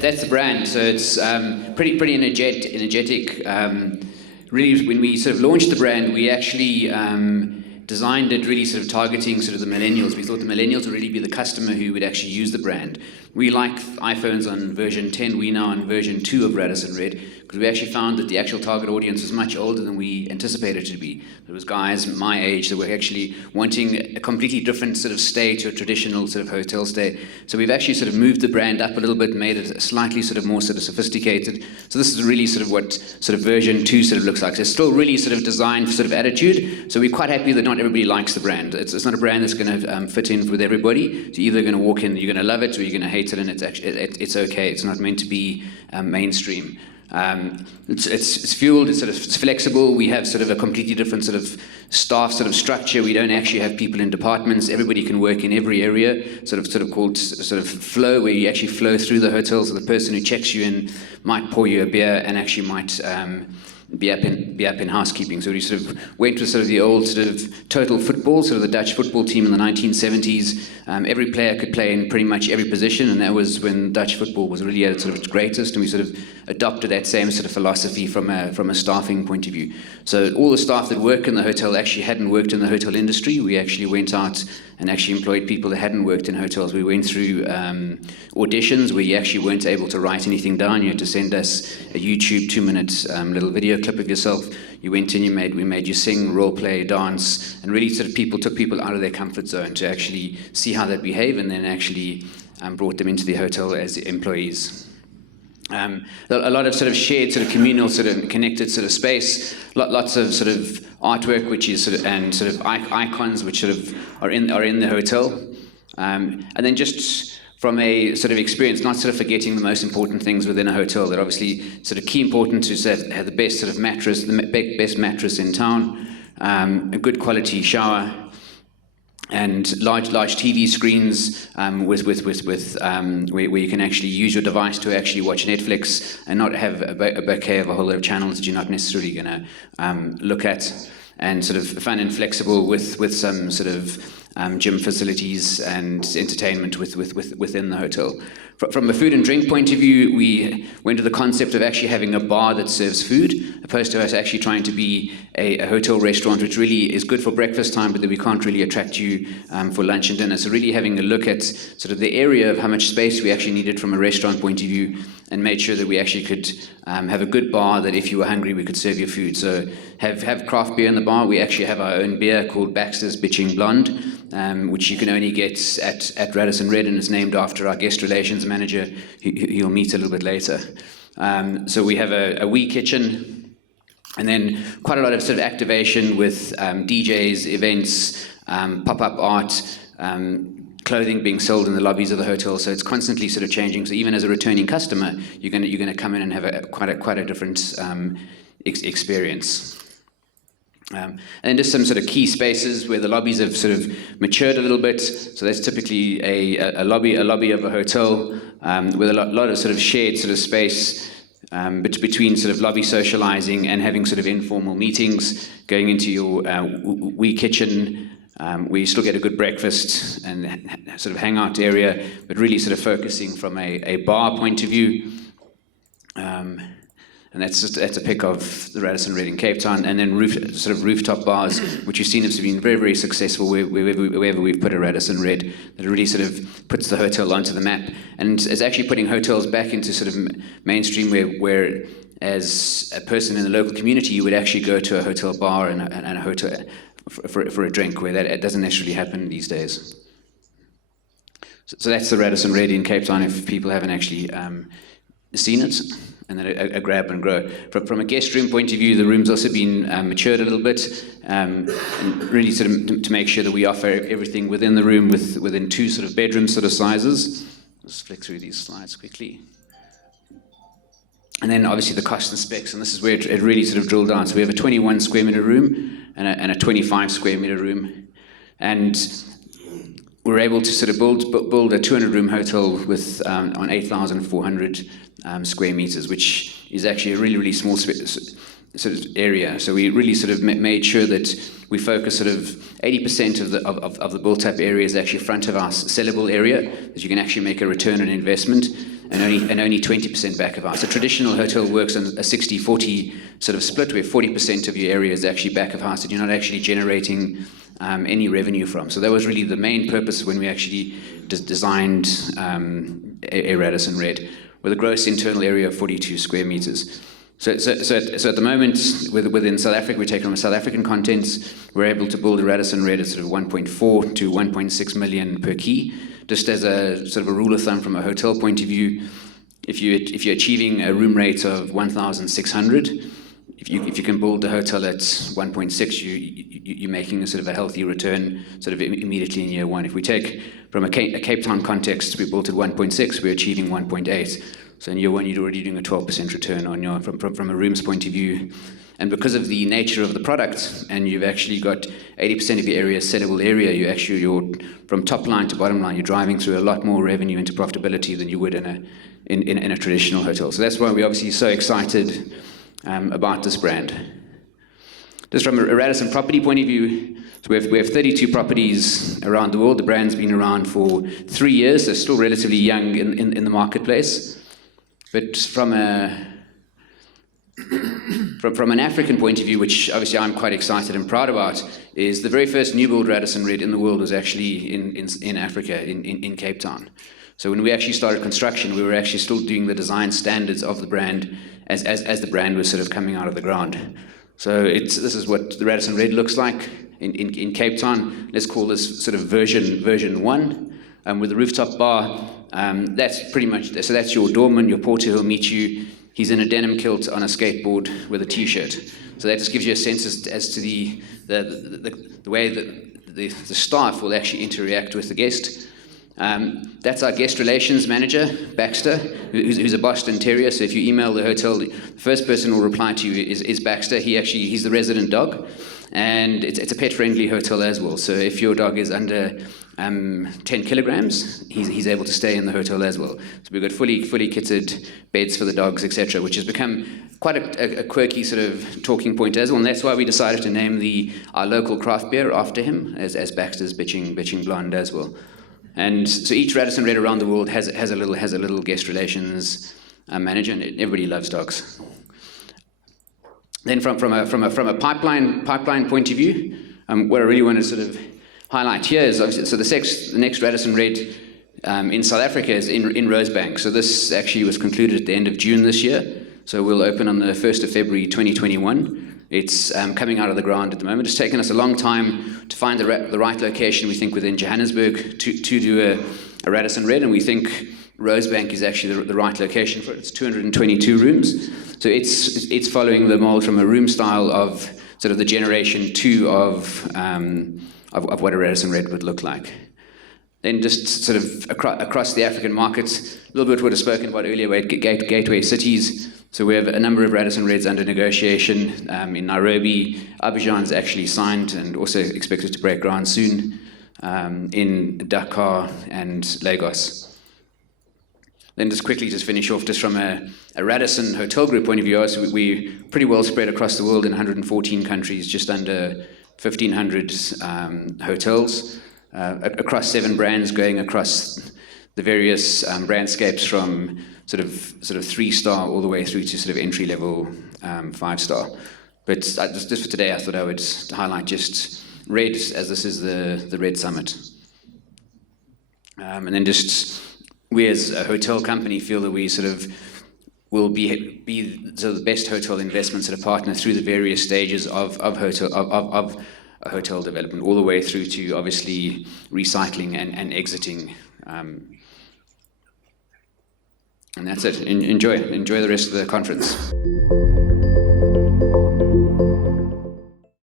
That's the brand. So it's pretty energetic. Really, when we sort of launched the brand, we actually designed it really sort of targeting sort of the millennials. We thought the millennials would really be the customer who would actually use the brand. We like iPhones on version 10. We now on version 2 of Radisson RED, because we actually found that the actual target audience was much older than we anticipated it to be. There was guys my age that were actually wanting a completely different sort of stay to a traditional sort of hotel stay. So we've actually sort of moved the brand up a little bit, made it slightly sort of more sort of sophisticated. So this is really sort of what sort of version 2 sort of looks like. So it's still really sort of designed for sort of attitude. So we're quite happy that not everybody likes the brand. It's not a brand that's going to fit in with everybody. So you're either going to walk in, you're going to love it, or you're going to hate it, and it's okay. It's not meant to be mainstream. It's fueled, it's flexible. We have sort of a completely different sort of staff sort of structure. We don't actually have people in departments. Everybody can work in every area, sort of called sort of flow, where you actually flow through the hotel. So the person who checks you in might pour you a beer and actually might be up in housekeeping. So we sort of went with sort of the old sort of total football, sort of the Dutch football team in the 1970s. Every player could play in pretty much every position, and that was when Dutch football was really at its sort of greatest, and we sort of adopted that same sort of philosophy from a staffing point of view. So all the staff that work in the hotel actually hadn't worked in the hotel industry. We actually went out and actually employed people that hadn't worked in hotels. We went through auditions where you actually weren't able to write anything down. You had to send us a YouTube 2-minute little video clip of yourself. You went in, we made you sing, role play, dance, and really sort of took people out of their comfort zone to actually see how they behave, and then actually brought them into the hotel as employees. A lot of sort of shared, sort of communal, sort of connected sort of space. Lots of sort of artwork, which is sort of, and sort of icons, which sort of are in the hotel. And then just from a sort of experience, not sort of forgetting the most important things within a hotel. That obviously sort of key important to have the best sort of mattress, the best mattress in town, a good quality shower, and large TV screens where you can actually use your device to actually watch Netflix and not have a bouquet of a whole lot of channels that you're not necessarily going to look at, and sort of fun and flexible with some sort of gym facilities and entertainment within the hotel. From a food and drink point of view, we went to the concept of actually having a bar that serves food, opposed to us actually trying to be a hotel restaurant, which really is good for breakfast time, but that we can't really attract you for lunch and dinner. So really having a look at sort of the area of how much space we actually needed from a restaurant point of view, and made sure that we actually could have a good bar that if you were hungry, we could serve you food. So have craft beer in the bar. We actually have our own beer called Baxter's Bitching Blonde, which you can only get at Radisson RED, and is named after our guest relations manager, who you'll meet a little bit later. So we have a wee kitchen, and then quite a lot of sort of activation with DJs, events, pop-up art, clothing being sold in the lobbies of the hotel. So it's constantly sort of changing. So even as a returning customer, you're going to come in and have quite a different experience. And then just some sort of key spaces where the lobbies have sort of matured a little bit. So that's typically a lobby of a hotel with a lot of sort of shared sort of space between sort of lobby socializing and having sort of informal meetings, going into your wee kitchen, where you still get a good breakfast and sort of hangout area, but really sort of focusing from a bar point of view. And that's a pic of the Radisson RED in Cape Town, and then rooftop bars, which you've seen have been very, very successful wherever we've put a Radisson RED. That really sort of puts the hotel onto the map, and is actually putting hotels back into sort of mainstream, where as a person in the local community, you would actually go to a hotel bar and a hotel for a drink, where that doesn't necessarily happen these days. So that's the Radisson RED in Cape Town, if people haven't actually seen it. And then a grab and grow. From a guest room point of view, the room's also been matured a little bit, and really sort of to make sure that we offer everything within the room within 2 sort of bedroom sort of sizes. Let's flick through these slides quickly. And then obviously the cost and specs, and this is where it really sort of drilled down. So we have a 21 square meter room and a 25 square meter room, and we're able to sort of build a 200-room hotel with on 8,400 square meters, which is actually a really, really small sort of area. So we really sort of made sure that we focus sort of 80% of the built-up area is actually front of house sellable area that you can actually make a return on investment, and only 20% back of house. A traditional hotel works on a 60-40 sort of split, where 40% of your area is actually back of house that you're not actually generating any revenue from. So that was really the main purpose when we actually designed a Radisson RED, with a gross internal area of 42 square meters. So at the moment, within South Africa, we take on South African contents. We're able to build a Radisson RED at sort of 1.4 to 1.6 million per key. Just as a sort of a rule of thumb from a hotel point of view, if you're achieving a room rate of 1,600, if you can build the hotel at 1.6, you're making a sort of a healthy return sort of immediately in year one. If we take from a Cape Town context, we built at 1.6, we're achieving 1.8. So in year one, you're already doing a 12% return on your from a rooms point of view. And because of the nature of the product, and you've actually got 80% of your area sellable area, you're from top line to bottom line, you're driving through a lot more revenue into profitability than you would in a traditional hotel. So that's why we're obviously so excited about this brand. Just from a Radisson property point of view, so we have 32 properties around the world. The brand's been around for 3 years, so still relatively young in the marketplace. But from an African point of view, which obviously I'm quite excited and proud about, is the very first new build Radisson RED in the world was actually in Africa, in Cape Town. So when we actually started construction, we were actually still doing the design standards of the brand as the brand was sort of coming out of the ground. So this is what the Radisson RED looks like in Cape Town. Let's call this sort of version 1, with the rooftop bar. That's pretty much, so that's your doorman, your porter who'll meet you. He's in a denim kilt on a skateboard with a t-shirt. So that just gives you a sense as to the way that the staff will actually interact with the guest. That's our guest relations manager, Baxter, who's a Boston Terrier. So if you email the hotel, the first person who will reply to you is Baxter. He's the resident dog, and it's a pet-friendly hotel as well. So if your dog is under 10 kilograms, he's able to stay in the hotel as well. So we've got fully kitted beds for the dogs, etc., which has become quite a quirky sort of talking point as well. And that's why we decided to name our local craft beer after him, as Baxter's bitching blonde as well. And so each Radisson RED around the world has a little guest relations manager, and everybody loves dogs. Then from a pipeline point of view, what I really want to sort of highlight here is obviously, so the next Radisson RED in South Africa is in Rosebank. So this actually was concluded at the end of June this year. So we'll open on the 1st of February 2021. It's coming out of the ground at the moment. It's taken us a long time to find the right location, we think, within Johannesburg to do a Radisson RED, and we think Rosebank is actually the right location for it. It's 222 rooms. So it's following the mold from a room style of sort of the generation 2 of what a Radisson RED would look like. Then just sort of across the African markets, a little bit what was spoken about earlier, about gateway cities. So we have a number of Radisson REDs under negotiation in Nairobi. Abidjan's actually signed and also expected to break ground soon, in Dakar and Lagos. Then just quickly finish off just from a Radisson hotel group point of view. So we're pretty well spread across the world in 114 countries, just under 1,500 hotels, across 7 brands, going across the various brandscapes from sort of 3-star all the way through to sort of entry-level 5-star. But just for today, I thought I would highlight just RED, as this is the RED Summit. And then just we as a hotel company feel that we sort of will be sort of the best hotel investments at a partner through the various stages of a hotel development, all the way through to obviously recycling and exiting. And that's it. Enjoy the rest of the conference.